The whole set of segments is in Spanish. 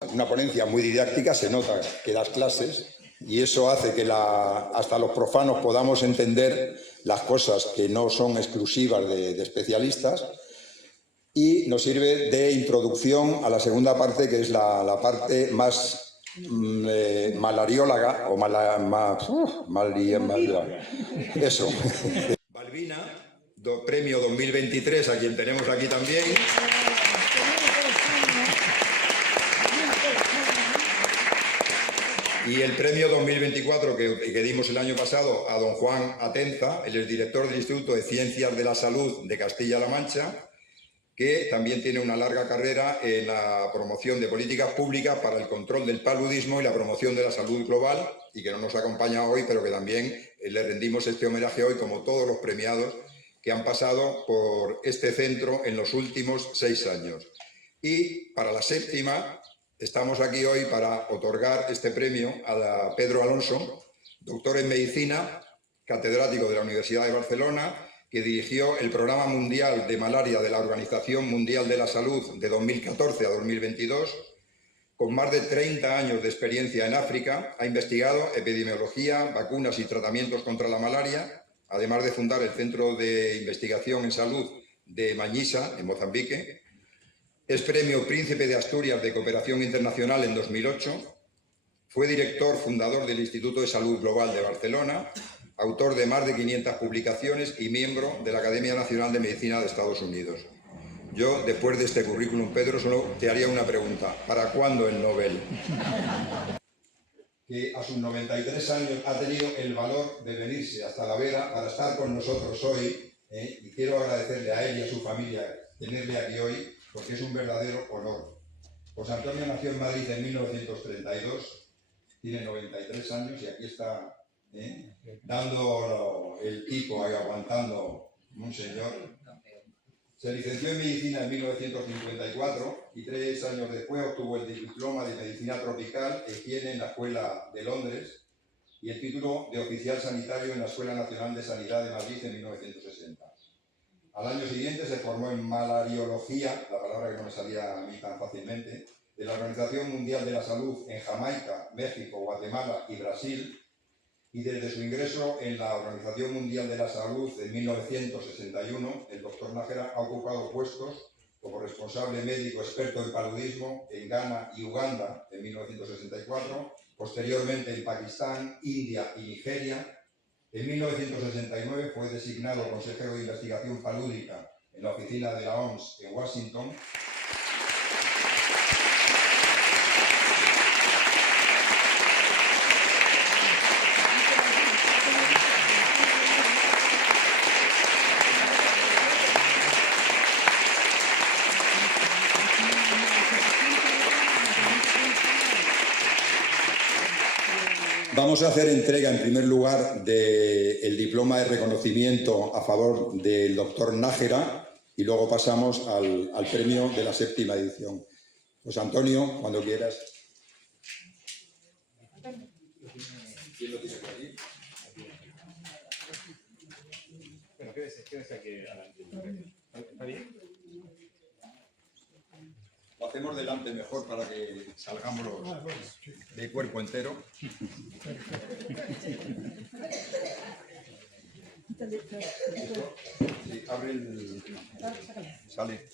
una ponencia muy didáctica, se nota que das clases y eso hace que hasta los profanos podamos entender las cosas que no son exclusivas de especialistas, y nos sirve de introducción a la segunda parte, que es la parte más malarióloga o eso. Balbina, premio 2023, a quien tenemos aquí también. Y el premio 2024 que dimos el año pasado a don Juan Atenza, él es director del Instituto de Ciencias de la Salud de Castilla-La Mancha, que también tiene una larga carrera en la promoción de políticas públicas para el control del paludismo y la promoción de la salud global, y que no nos acompaña hoy, pero que también le rendimos este homenaje hoy, como todos los premiados que han pasado por este centro en los últimos 6 años. Y para la séptima, estamos aquí hoy para otorgar este premio a Pedro Alonso, doctor en medicina, catedrático de la Universidad de Barcelona, que dirigió el Programa Mundial de Malaria de la Organización Mundial de la Salud de 2014 a 2022, con más de 30 años de experiencia en África, ha investigado epidemiología, vacunas y tratamientos contra la malaria, además de fundar el Centro de Investigación en Salud de Mañisa, en Mozambique. Es Premio Príncipe de Asturias de Cooperación Internacional en 2008. Fue director fundador del Instituto de Salud Global de Barcelona, autor de más de 500 publicaciones y miembro de la Academia Nacional de Medicina de Estados Unidos. Yo, después de este currículum, Pedro, solo te haría una pregunta. ¿Para cuándo el Nobel? Que a sus 93 años ha tenido el valor de venirse hasta La Vera para estar con nosotros hoy, y quiero agradecerle a él y a su familia tenerle aquí hoy, porque es un verdadero honor. José Antonio nació en Madrid en 1932, tiene 93 años y aquí está dando el tipo, aguantando un señor. Se licenció en medicina en 1954 y 3 años después obtuvo el diploma de medicina tropical e higiene en la Escuela de Londres y el título de oficial sanitario en la Escuela Nacional de Sanidad de Madrid en 1960. Al año siguiente se formó en malariología, la palabra que no me salía a mí tan fácilmente, de la Organización Mundial de la Salud en Jamaica, México, Guatemala y Brasil, y desde su ingreso en la Organización Mundial de la Salud en 1961, el doctor Nájera ha ocupado puestos como responsable médico experto en paludismo en Ghana y Uganda en 1964, posteriormente en Pakistán, India y Nigeria. En 1969 fue designado consejero de investigación palúdica en la oficina de la OMS en Washington. Vamos a hacer entrega, en primer lugar, del diploma de reconocimiento a favor del doctor Nájera y luego pasamos al premio de la 7ª edición. José Antonio, cuando quieras. ¿Quién lo tiene por aquí? Bueno, quédese aquí adelante. ¿Está bien? Lo hacemos delante mejor para que salgamos de cuerpo entero. Sí, abre el... Sale.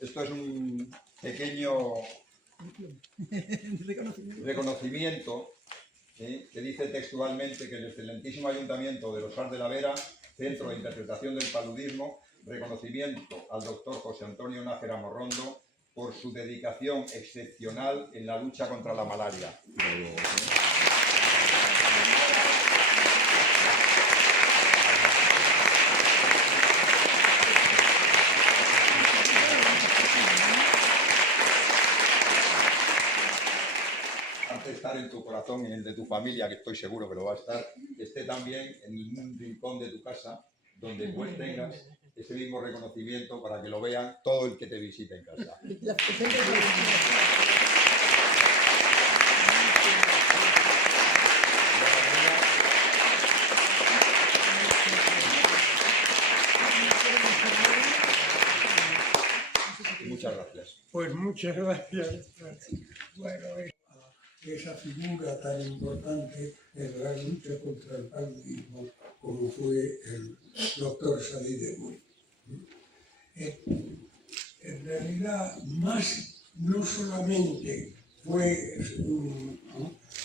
Esto es un pequeño reconocimiento que dice textualmente que el excelentísimo Ayuntamiento de Los Sars de la Vera, Centro de Interpretación del Paludismo, reconocimiento al doctor José Antonio Nájera Morrondo por su dedicación excepcional en la lucha contra la malaria. Antes de estar en tu corazón y en el de tu familia, que estoy seguro que lo va a estar, esté también en un rincón de tu casa donde vos tengas ese mismo reconocimiento para que lo vean todo el que te visite en casa. Muchas gracias. Pues Muchas gracias. Bueno, esa figura tan importante en la lucha contra el paludismo como fue el doctor Salí de Muy. En realidad, no solamente fue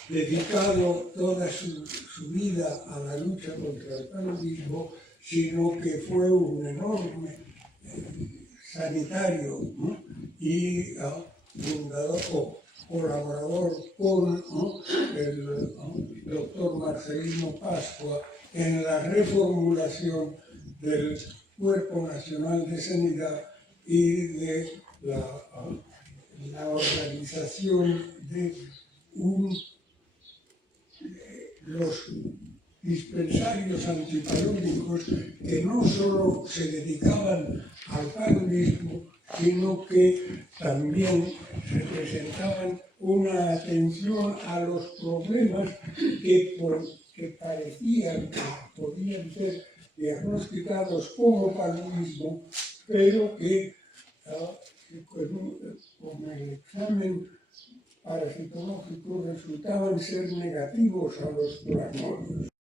dedicado toda su vida a la lucha contra el paludismo, sino que fue un enorme sanitario y fundador o colaborador con el doctor Marcelino Pascua en la reformulación del Cuerpo Nacional de Sanidad y de la organización de los dispensarios antipalúdicos que no solo se dedicaban al paludismo, sino que también representaban una atención a los problemas que parecían que podían ser diagnosticados como paludismo, pero que con el examen parasitológico resultaban ser negativos a los plasmodios.